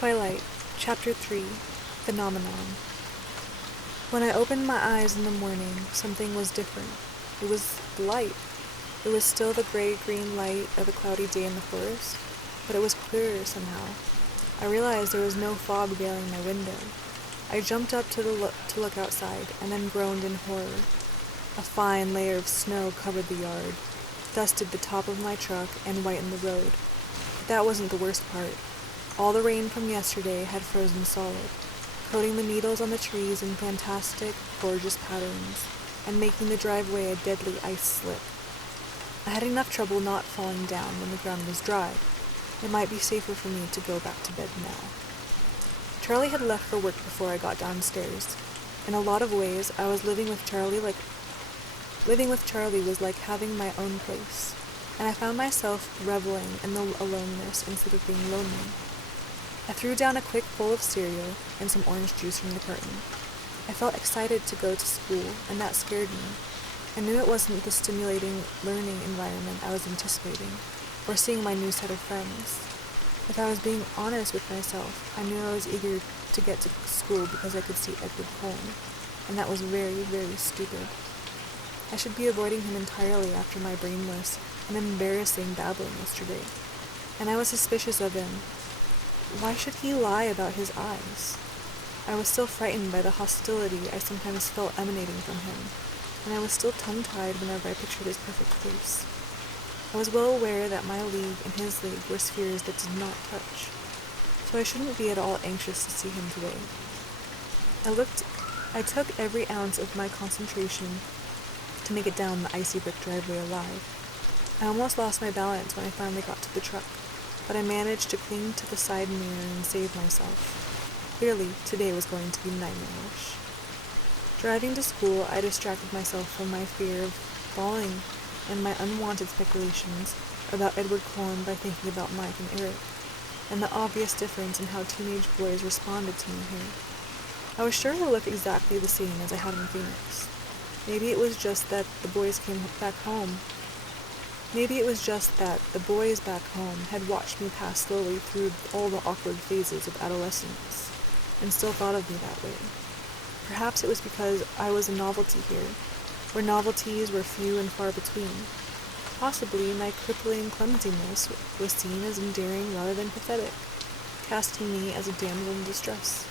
Twilight, Chapter 3, Phenomenon. When I opened my eyes in the morning, something was different. It was the light. It was still the gray-green light of a cloudy day in the forest, but it was clearer somehow. I realized there was no fog veiling my window. I jumped up to look outside, and then groaned in horror. A fine layer of snow covered the yard, dusted the top of my truck, and whitened the road. But that wasn't the worst part. All the rain from yesterday had frozen solid, coating the needles on the trees in fantastic, gorgeous patterns, and making the driveway a deadly ice slick. I had enough trouble not falling down when the ground was dry. It might be safer for me to go back to bed now. Charlie had left for work before I got downstairs. In a lot of ways, I was living with Charlie was like having my own place, and I found myself reveling in the aloneness instead of being lonely. I threw down a quick bowl of cereal and some orange juice from the carton. I felt excited to go to school, and that scared me. I knew it wasn't the stimulating learning environment I was anticipating, or seeing my new set of friends. If I was being honest with myself, I knew I was eager to get to school because I could see Edward Cullen, and that was very, very stupid. I should be avoiding him entirely after my brainless and embarrassing babbling yesterday, and I was suspicious of him. Why should he lie about his eyes? I was still frightened by the hostility I sometimes felt emanating from him, and I was still tongue-tied whenever I pictured his perfect face. I was well aware that my league and his league were spheres that did not touch, so I shouldn't be at all anxious to see him today. I took every ounce of my concentration to make it down the icy brick driveway alive. I almost lost my balance when I finally got to the truck, but I managed to cling to the side mirror and save myself. Clearly, today was going to be nightmarish. Driving to school, I distracted myself from my fear of falling and my unwanted speculations about Edward Cullen by thinking about Mike and Eric, and the obvious difference in how teenage boys responded to me here. I was sure I looked exactly the same as I had in Phoenix. Maybe it was just that the boys back home had watched me pass slowly through all the awkward phases of adolescence, and still thought of me that way. Perhaps it was because I was a novelty here, where novelties were few and far between. Possibly my crippling clumsiness was seen as endearing rather than pathetic, casting me as a damsel in distress.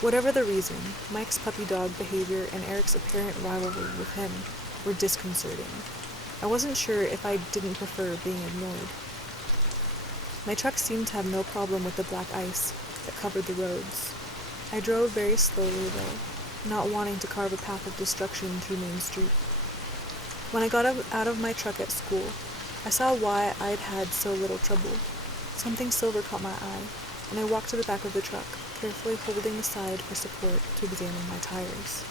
Whatever the reason, Mike's puppy dog behavior and Eric's apparent rivalry with him were disconcerting. I wasn't sure if I didn't prefer being ignored. My truck seemed to have no problem with the black ice that covered the roads. I drove very slowly, though, not wanting to carve a path of destruction through Main Street. When I got out of my truck at school, I saw why I'd had so little trouble. Something silver caught my eye, and I walked to the back of the truck, carefully holding the side for support to examine my tires.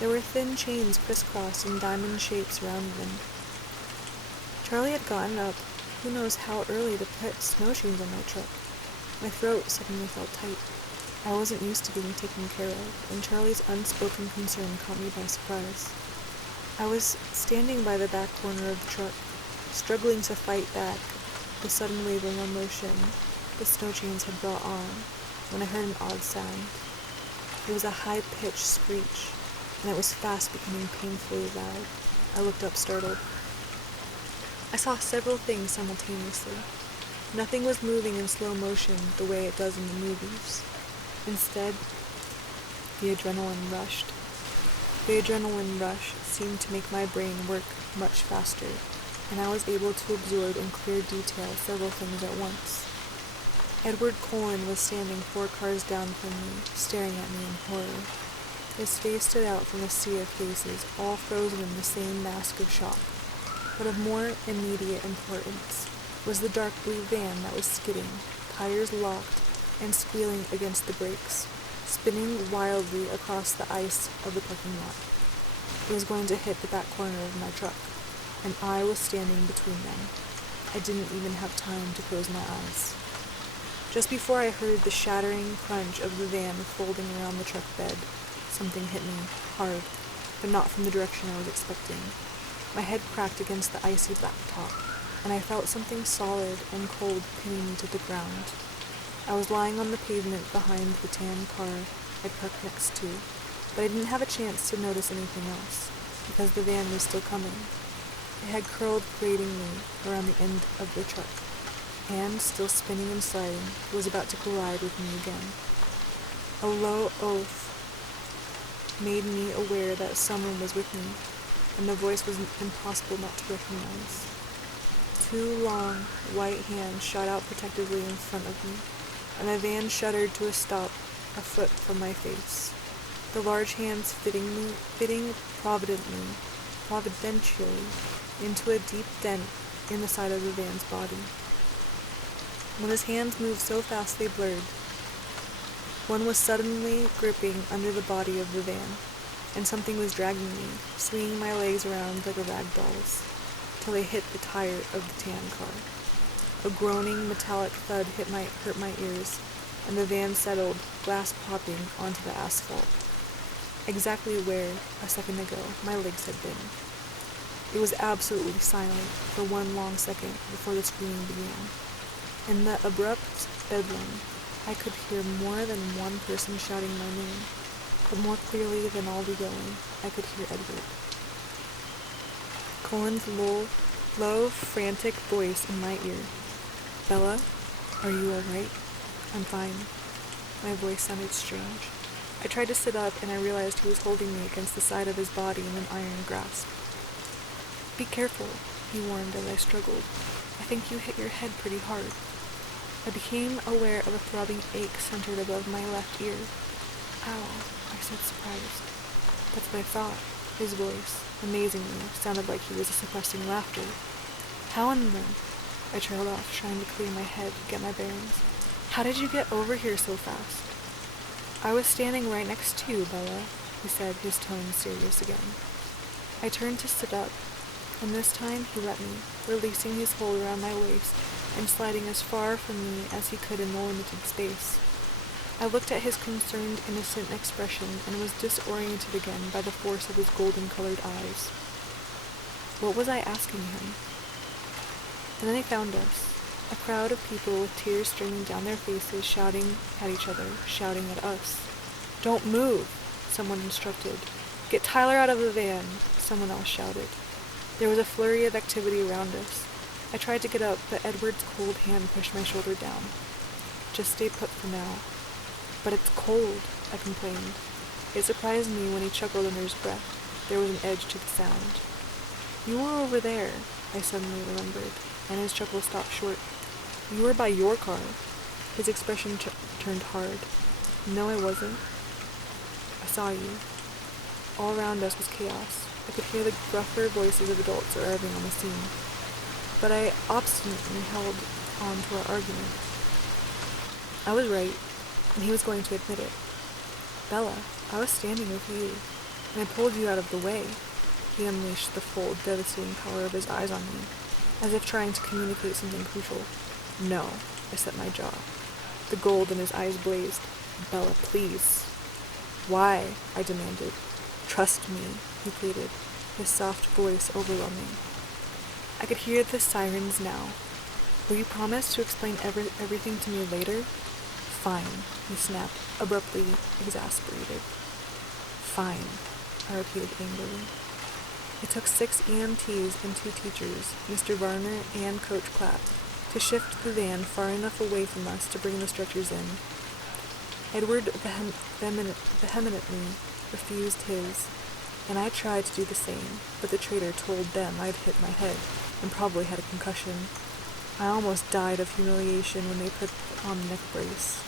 There were thin chains crisscrossed in diamond shapes around them. Charlie had gotten up, who knows how early, to put snowshoes on my truck. My throat suddenly felt tight. I wasn't used to being taken care of, and Charlie's unspoken concern caught me by surprise. I was standing by the back corner of the truck, struggling to fight back the sudden wave of emotion the snow chains had brought on, when I heard an odd sound. It was a high-pitched screech, and it was fast becoming painfully loud. I looked up, startled. I saw several things simultaneously. Nothing was moving in slow motion the way it does in the movies. Instead, the adrenaline rushed. The adrenaline rush seemed to make my brain work much faster, and I was able to absorb in clear detail several things at once. Edward Cullen was standing 4 cars down from me, staring at me in horror. His face stood out from a sea of faces, all frozen in the same mask of shock. But of more immediate importance was the dark blue van that was skidding, tires locked, and squealing against the brakes, spinning wildly across the ice of the parking lot. It was going to hit the back corner of my truck, and I was standing between them. I didn't even have time to close my eyes. Just before I heard the shattering crunch of the van folding around the truck bed, something hit me, hard, but not from the direction I was expecting. My head cracked against the icy blacktop, and I felt something solid and cold pinning me to the ground. I was lying on the pavement behind the tan car I'd parked next to, but I didn't have a chance to notice anything else, because the van was still coming. It had curled gratingly around the end of the truck, and, still spinning and sliding, was about to collide with me again. A low oath made me aware that someone was with me, and the voice was impossible not to recognize. 2 long, white hands shot out protectively in front of me, and the van shuddered to a stop a foot from my face. The large hands fitting providentially into a deep dent in the side of the van's body. When his hands moved so fast they blurred. One was suddenly gripping under the body of the van, and something was dragging me, swinging my legs around like a rag doll's, till they hit the tire of the tan car. A groaning metallic thud hurt my ears, and the van settled, glass popping, onto the asphalt, exactly where, a second ago, my legs had been. It was absolutely silent for one long second before the screaming began. In the abrupt bedlam, I could hear more than one person shouting my name, but more clearly than all the yelling, I could hear Edward. Cullen's low, frantic voice in my ear. "Bella, are you all right?" "I'm fine." My voice sounded strange. I tried to sit up, and I realized he was holding me against the side of his body in an iron grasp. "Be careful," he warned as I struggled. "I think you hit your head pretty hard." I became aware of a throbbing ache centered above my left ear. "Ow," I said, surprised. That's what I thought. His voice, amazingly, sounded like he was suppressing laughter. "How in the—" I trailed off, trying to clear my head, get my bearings. "How did you get over here so fast?" "I was standing right next to you, Bella," he said, his tone serious again. I turned to sit up, and this time he let me, releasing his hold around my waist and sliding as far from me as he could in the limited space. I looked at his concerned, innocent expression and was disoriented again by the force of his golden-colored eyes. What was I asking him? And then they found us, a crowd of people with tears streaming down their faces, shouting at each other, shouting at us. "Don't move," someone instructed. "Get Tyler out of the van," someone else shouted. There was a flurry of activity around us. I tried to get up, but Edward's cold hand pushed my shoulder down. "Just stay put for now." "But it's cold," I complained. It surprised me when he chuckled under his breath. There was an edge to the sound. "You were over there," I suddenly remembered, and his chuckle stopped short. "You were by your car." His expression turned hard. "No, I wasn't." "I saw you." All around us was chaos. I could hear the gruffer voices of adults arriving on the scene. But I obstinately held on to our argument. I was right, and he was going to admit it. "Bella, I was standing with you, and I pulled you out of the way." He unleashed the full, devastating power of his eyes on me, as if trying to communicate something crucial. "No," I set my jaw. The gold in his eyes blazed. "Bella, please." "Why?" I demanded. "Trust me," he pleaded, his soft voice overwhelming. I could hear the sirens now. "Will you promise to explain everything to me later?" "Fine," he snapped, abruptly exasperated. "Fine," I repeated angrily. It took 6 EMTs and 2 teachers, Mr. Varner and Coach Clapp, to shift the van far enough away from us to bring the stretchers in. Edward vehemently refused his, and I tried to do the same, but the traitor told them I'd hit my head and probably had a concussion. I almost died of humiliation when they put on the neck brace.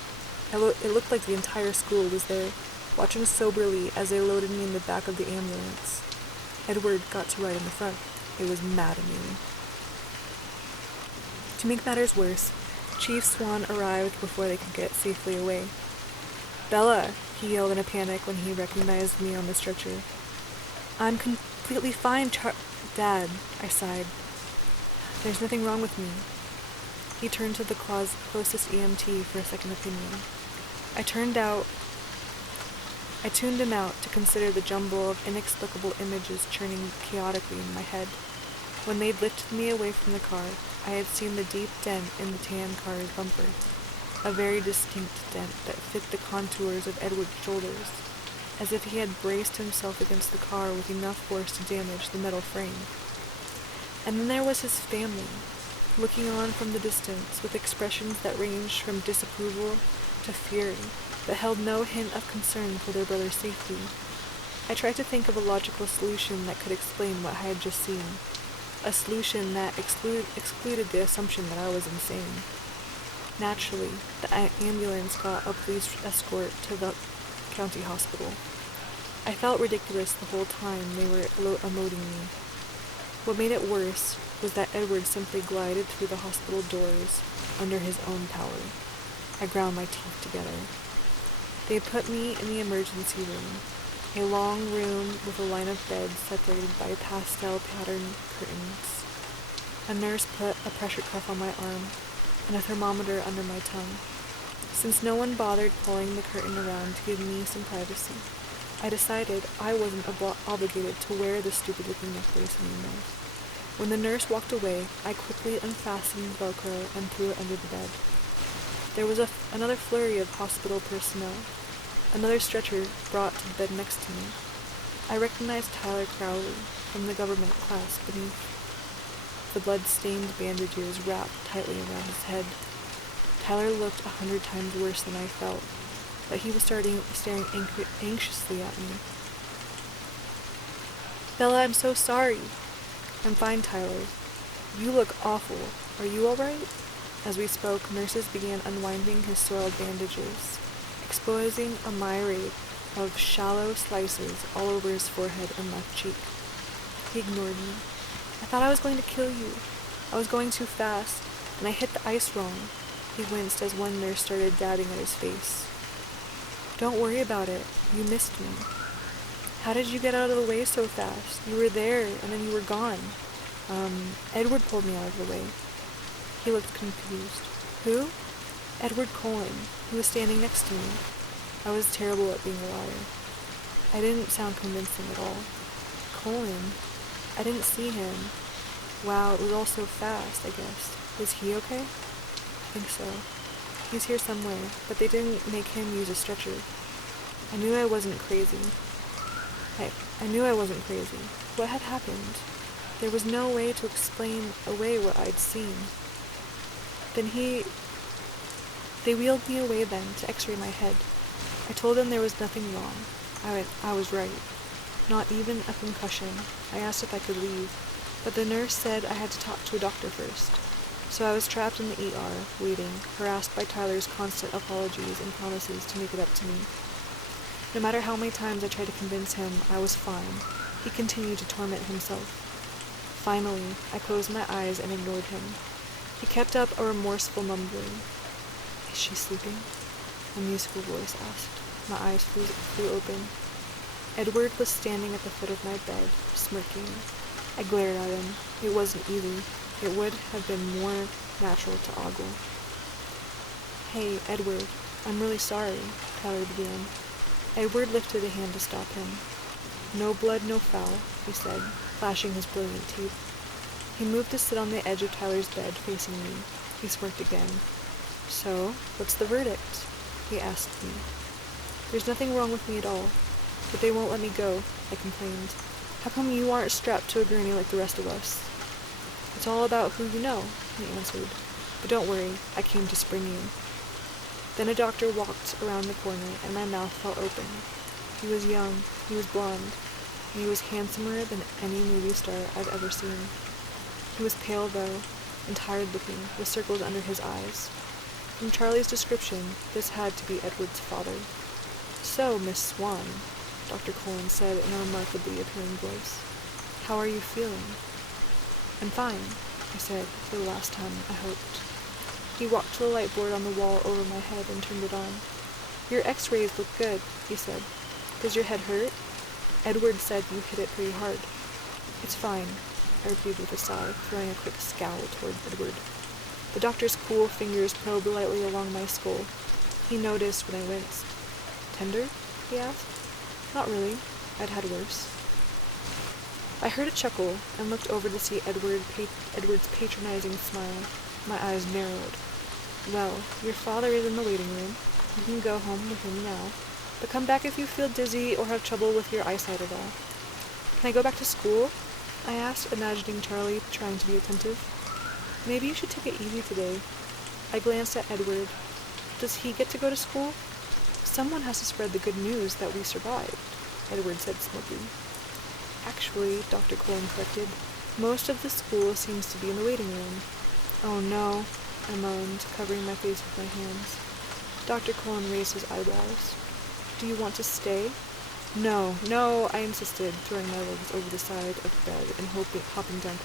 It looked like the entire school was there, watching soberly as they loaded me in the back of the ambulance. Edward got to ride in the front. It was maddening. To make matters worse, Chief Swan arrived before they could get safely away. "Bella," he yelled in a panic when he recognized me on the stretcher. "I'm completely fine, Dad," I sighed. "There's nothing wrong with me." He turned to the closest EMT for a second opinion. I tuned him out to consider the jumble of inexplicable images churning chaotically in my head. When they'd lifted me away from the car, I had seen the deep dent in the tan car's bumper. a very distinct dent that fit the contours of Edward's shoulders, as if he had braced himself against the car with enough force to damage the metal frame. And then there was his family, looking on from the distance with expressions that ranged from disapproval to fury, but held no hint of concern for their brother's safety. I tried to think of a logical solution that could explain what I had just seen, a solution that excluded the assumption that I was insane. Naturally, the ambulance got a police escort to the county hospital. I felt ridiculous the whole time they were emoting me. What made it worse was that Edward simply glided through the hospital doors under his own power. I ground my teeth together. They put me in the emergency room, a long room with a line of beds separated by pastel-patterned curtains. A nurse put a pressure cuff on my arm and a thermometer under my tongue. Since no one bothered pulling the curtain around to give me some privacy, I decided I wasn't obligated to wear this stupid-looking necklace anymore. When the nurse walked away, I quickly unfastened Velcro and threw it under the bed. There was another flurry of hospital personnel. Another stretcher brought to the bed next to me. I recognized Tyler Crowley from the government class beneath. The blood-stained bandages wrapped tightly around his head. Tyler looked 100 times worse than I felt, but he was staring anxiously at me. "Bella, I'm so sorry." "I'm fine, Tyler. You look awful. Are you all right?" As we spoke, nurses began unwinding his soiled bandages, exposing a myriad of shallow slices all over his forehead and left cheek. He ignored me. "I thought I was going to kill you. I was going too fast, and I hit the ice wrong." He winced as one nurse started dabbing at his face. "Don't worry about it. You missed me." "How did you get out of the way so fast? You were there, and then you were gone." Edward pulled me out of the way." He looked confused. "Who?" "Edward Cullen. He was standing next to me." I was terrible at being a liar. I didn't sound convincing at all. "Cullen? I didn't see him. Wow, it was all so fast, I guess. Is he okay?" "I think so. He's here somewhere, but they didn't make him use a stretcher." I knew I wasn't crazy. What had happened? There was no way to explain away what I'd seen. They wheeled me away then to x-ray my head. I told them there was nothing wrong. I was right. Not even a concussion. I asked if I could leave, but the nurse said I had to talk to a doctor first. So I was trapped in the ER, waiting, harassed by Tyler's constant apologies and promises to make it up to me. No matter how many times I tried to convince him I was fine, he continued to torment himself. Finally, I closed my eyes and ignored him. He kept up a remorseful mumbling. "Is she sleeping?" a musical voice asked. My eyes flew open. Edward was standing at the foot of my bed, smirking. I glared at him. It wasn't easy. It would have been more natural to ogle. "Hey, Edward, I'm really sorry," Tyler began. Edward lifted a hand to stop him. "No blood, no foul," he said, flashing his brilliant teeth. He moved to sit on the edge of Tyler's bed, facing me. He smirked again. "So, what's the verdict?" he asked me. "There's nothing wrong with me at all, but they won't let me go," I complained. "How come you aren't strapped to a gurney like the rest of us?" "It's all about who you know," he answered. "But don't worry, I came to spring you." Then a doctor walked around the corner, and my mouth fell open. He was young, he was blonde, and he was handsomer than any movie star I've ever seen. He was pale, though, and tired-looking, with circles under his eyes. From Charlie's description, this had to be Edward's father. "So, Miss Swan," Dr. Cullen said in a remarkably appealing voice, "how are you feeling?" "I'm fine," I said, for the last time, I hoped. He walked to the light board on the wall over my head and turned it on. "Your x-rays look good," he said. "Does your head hurt?" "Edward said you hit it pretty hard." "It's fine," I repeated with a sigh, throwing a quick scowl toward Edward. The doctor's cool fingers probed lightly along my skull. He noticed when I winced. "Tender?" he asked. "Not really. I'd had worse." I heard a chuckle and looked over to see Edward's patronizing smile. My eyes narrowed. Well, your father is in the waiting room. You can go home with him now, but come back if you feel dizzy or have trouble with your eyesight at all. Can I go back to school? I asked, imagining Charlie trying to be attentive. Maybe you should take it easy today. I glanced at Edward. Does he get to go to school? Someone has to spread the good news that we survived, Edward said smoothly. Actually, Dr. Cullen corrected, most of the school seems to be in the waiting room. Oh no, I moaned, covering my face with my hands. Dr. Cullen raised his eyebrows. Do you want to stay? No, I insisted, throwing my legs over the side of the bed and hopping down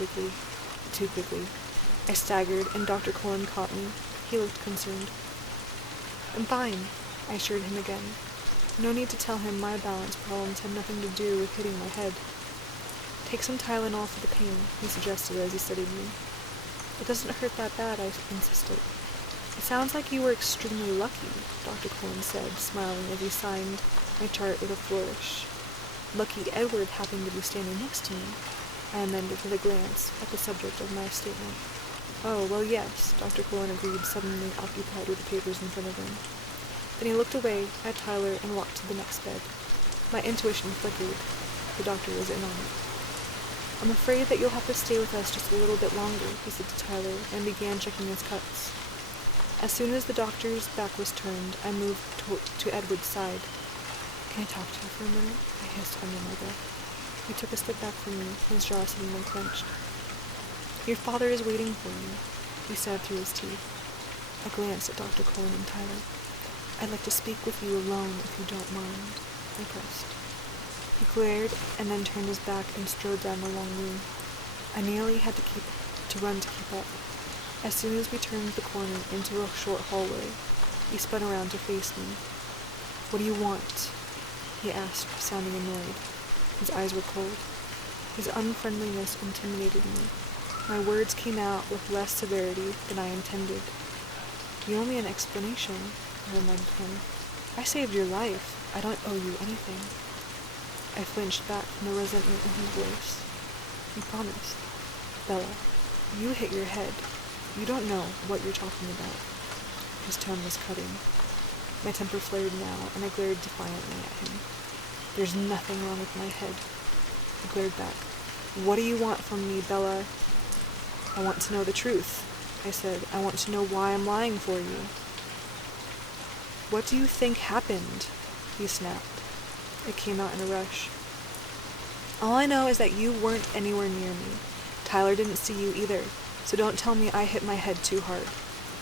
too quickly. I staggered, and Dr. Cullen caught me. He looked concerned. I'm fine, I assured him again. No need to tell him my balance problems had nothing to do with hitting my head. Take some Tylenol for the pain, he suggested as he studied me. It doesn't hurt that bad, I insisted. It sounds like you were extremely lucky, Dr. Cullen said, smiling as he signed my chart with a flourish. Lucky Edward happened to be standing next to me, I amended with a glance at the subject of my statement. Oh, well, yes, Dr. Cullen agreed, suddenly occupied with the papers in front of him. Then he looked away at Tyler and walked to the next bed. My intuition flickered. The doctor was in on it. I'm afraid that you'll have to stay with us just a little bit longer, he said to Tyler, and began checking his cuts. As soon as the doctor's back was turned, I moved to Edward's side. Can I talk to you for a minute? I hissed under my breath. He took a step back from me, his jaw suddenly clenched. Your father is waiting for you, he said through his teeth. I glanced at Dr. Cullen and Tyler. I'd like to speak with you alone if you don't mind, I pressed. He glared and then turned his back and strode down the long room. I nearly had to run to keep up. As soon as we turned the corner into a short hallway, he spun around to face me. What do you want? He asked, sounding annoyed. His eyes were cold. His unfriendliness intimidated me. My words came out with less severity than I intended. You owe me an explanation, I reminded him. I saved your life. I don't owe you anything. I flinched back from the resentment in his voice. You promised. Bella, you hit your head. You don't know what you're talking about. His tone was cutting. My temper flared now, and I glared defiantly at him. There's nothing wrong with my head. I glared back. What do you want from me, Bella? I want to know the truth, I said. I want to know why I'm lying for you. What do you think happened? He snapped. It came out in a rush. All I know is that you weren't anywhere near me. Tyler didn't see you either, so don't tell me I hit my head too hard.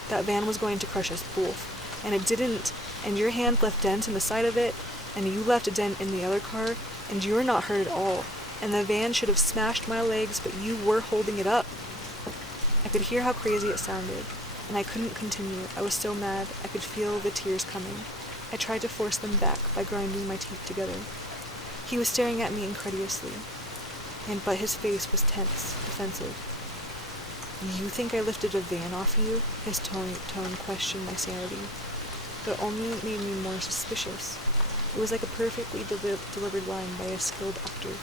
That van was going to crush us both, and it didn't, and your hand left dent in the side of it, and you left a dent in the other car, and you were not hurt at all, and the van should have smashed my legs, but you were holding it up. I could hear how crazy it sounded, and I couldn't continue. I was so mad, I could feel the tears coming. I tried to force them back by grinding my teeth together. He was staring at me incredulously, but his face was tense, defensive. You think I lifted a van off you? His tone questioned my sanity, but only made me more suspicious. It was like a perfectly delivered line by a skilled actor.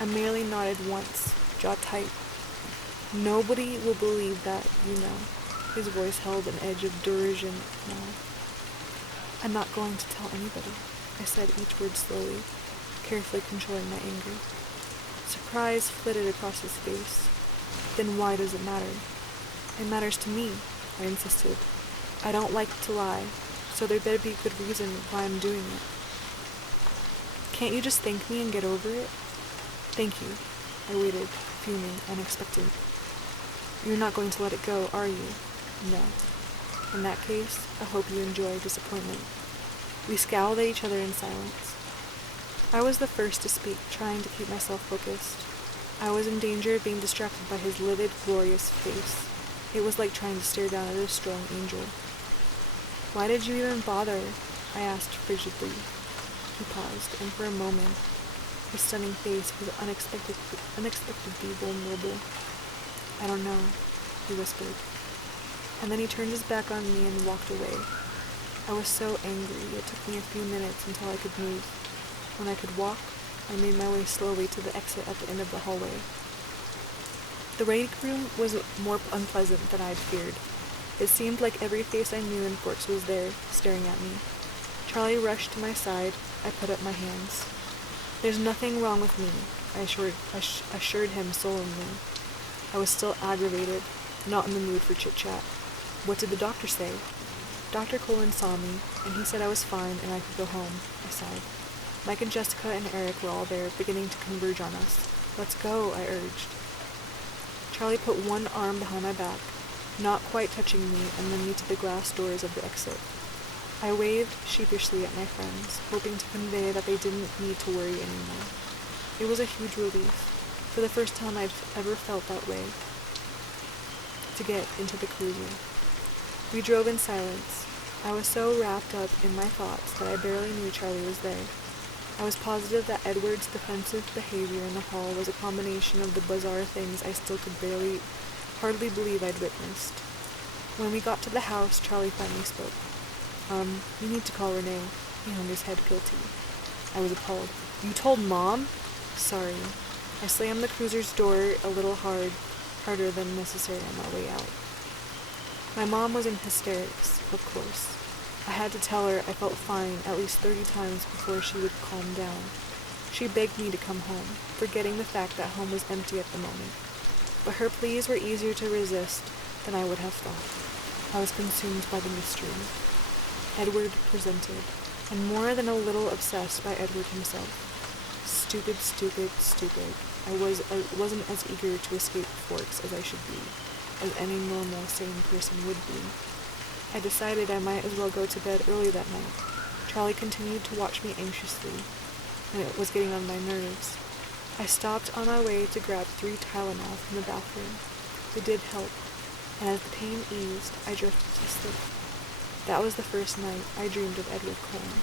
I merely nodded once, jaw tight. Nobody will believe that, you know. His voice held an edge of derision now. I'm not going to tell anybody, I said each word slowly, carefully controlling my anger. Surprise flitted across his face. Then why does it matter? It matters to me, I insisted. I don't like to lie, so there better be a good reason why I'm doing it. Can't you just thank me and get over it? Thank you. I waited, fuming, unexpected. You're not going to let it go, are you? No. In that case, I hope you enjoy disappointment. We scowled at each other in silence. I was the first to speak, trying to keep myself focused. I was in danger of being distracted by his livid, glorious face. It was like trying to stare down at a strong angel. Why did you even bother? I asked frigidly. He paused, and for a moment, his stunning face was unexpectedly vulnerable. I don't know, he whispered. And then he turned his back on me and walked away. I was so angry, it took me a few minutes until I could move. When I could walk, I made my way slowly to the exit at the end of the hallway. The waiting room was more unpleasant than I had feared. It seemed like every face I knew in Forks was there, staring at me. Charlie rushed to my side. I put up my hands. "There's nothing wrong with me," I assured him solemnly. I was still aggravated, not in the mood for chit-chat. "What did the doctor say?" "Dr. Cullen saw me, and he said I was fine and I could go home," I sighed. Mike and Jessica and Eric were all there, beginning to converge on us. "Let's go," I urged. Charlie put one arm behind my back, not quite touching me, and led me to the glass doors of the exit. I waved sheepishly at my friends, hoping to convey that they didn't need to worry anymore. It was a huge relief, for the first time I'd ever felt that way, to get into the cruiser. We drove in silence. I was so wrapped up in my thoughts that I barely knew Charlie was there. I was positive that Edward's defensive behavior in the hall was a combination of the bizarre things I still could hardly believe I'd witnessed. When we got to the house, Charlie finally spoke. You need to call Renee." He hung his head guilty. I was appalled. "You told Mom?" "Sorry." I slammed the cruiser's door a little harder than necessary on my way out. My mom was in hysterics, of course. I had to tell her I felt fine at least 30 times before she would calm down. She begged me to come home, forgetting the fact that home was empty at the moment. But her pleas were easier to resist than I would have thought. I was consumed by the mystery. Edward presented, and more than a little obsessed by Edward himself. Stupid, stupid, stupid. I wasn't as eager to escape Forks as I should be, as any normal, sane person would be. I decided I might as well go to bed early that night. Charlie continued to watch me anxiously, and it was getting on my nerves. I stopped on my way to grab 3 Tylenol from the bathroom. They did help, and as the pain eased, I drifted to sleep. That was the first night I dreamed of Edward Cullen.